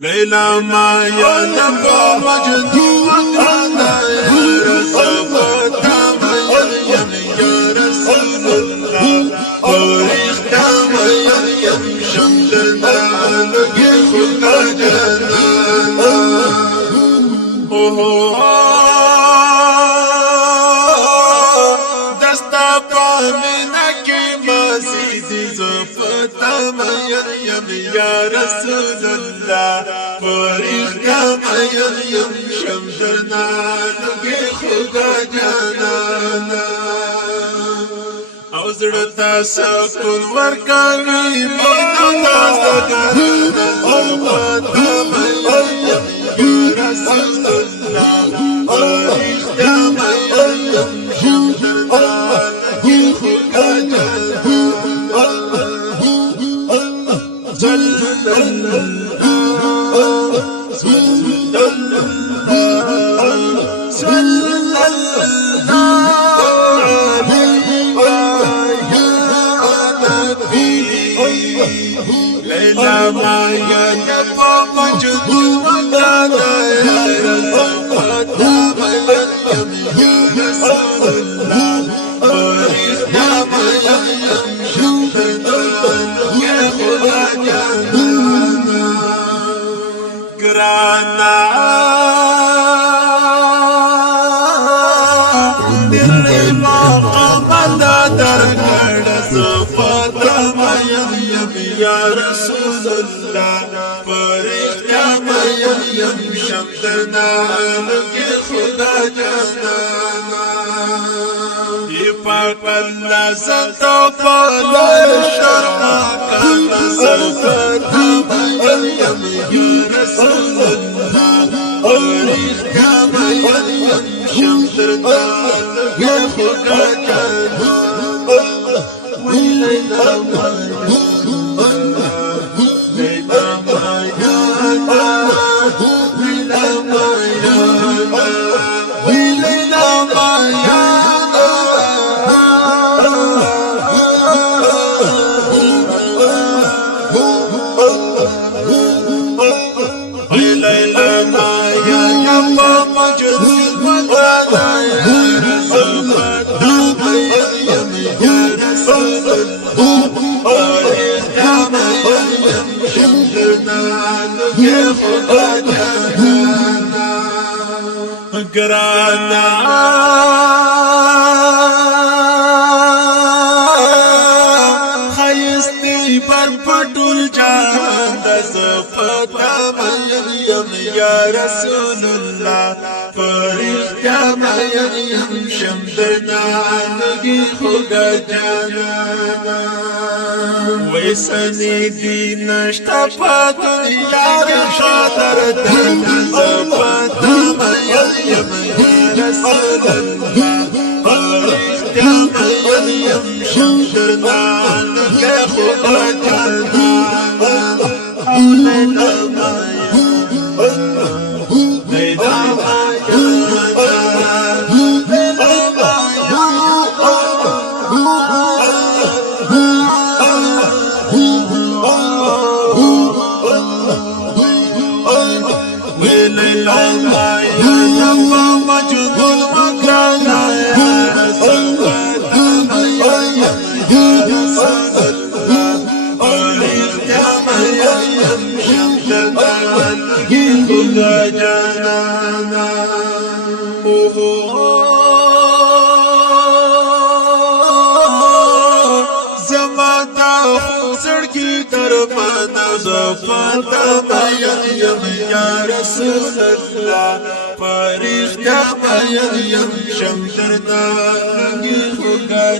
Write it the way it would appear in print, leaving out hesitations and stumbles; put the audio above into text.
ليلى ما ينبع مجدون على رسول يا رسول الله تاريخ يم شمدنا لقي خلنا جنانا دستا پامنك مسيدي زفتا مريم يا رسول الله فريخ يا مريم شمدنا لقي خدا جنانا اوزرتا سكون وركاني بينا زغرنا زفتا مريم يا رسول الله فريخ يا مريم شمدنا لقي خدا جنانا ليلى ما ينبع مجدون على رسول يا رسول الله فريخ يا مريم شمدنا يا خدا جنانا قرانا دل مقام درگڑ صفات مريم يا رسول الله فريخ يا مريم شمدنا لقي خدا جنانا يفاق الله ستفضل الشرع كما صفات مريم يا رسول الله فريخ يا مريم شمدنا لقي خدا جنانا وليلى قرانا خيستي بربطول جان صفات مريم يا رسول الله فريخ يا مريم شمدنا لقي خدا جنانا ويسني دي نشتفات يا شاطر صفات مريم يا رسول الله فريخ يا مريم شمدنا لقي خدا جنانا جنانا زماتا سڑکی درمانا زفاتا مريم يا رسول الله فريخ يا مريم شمدنا لقي خدا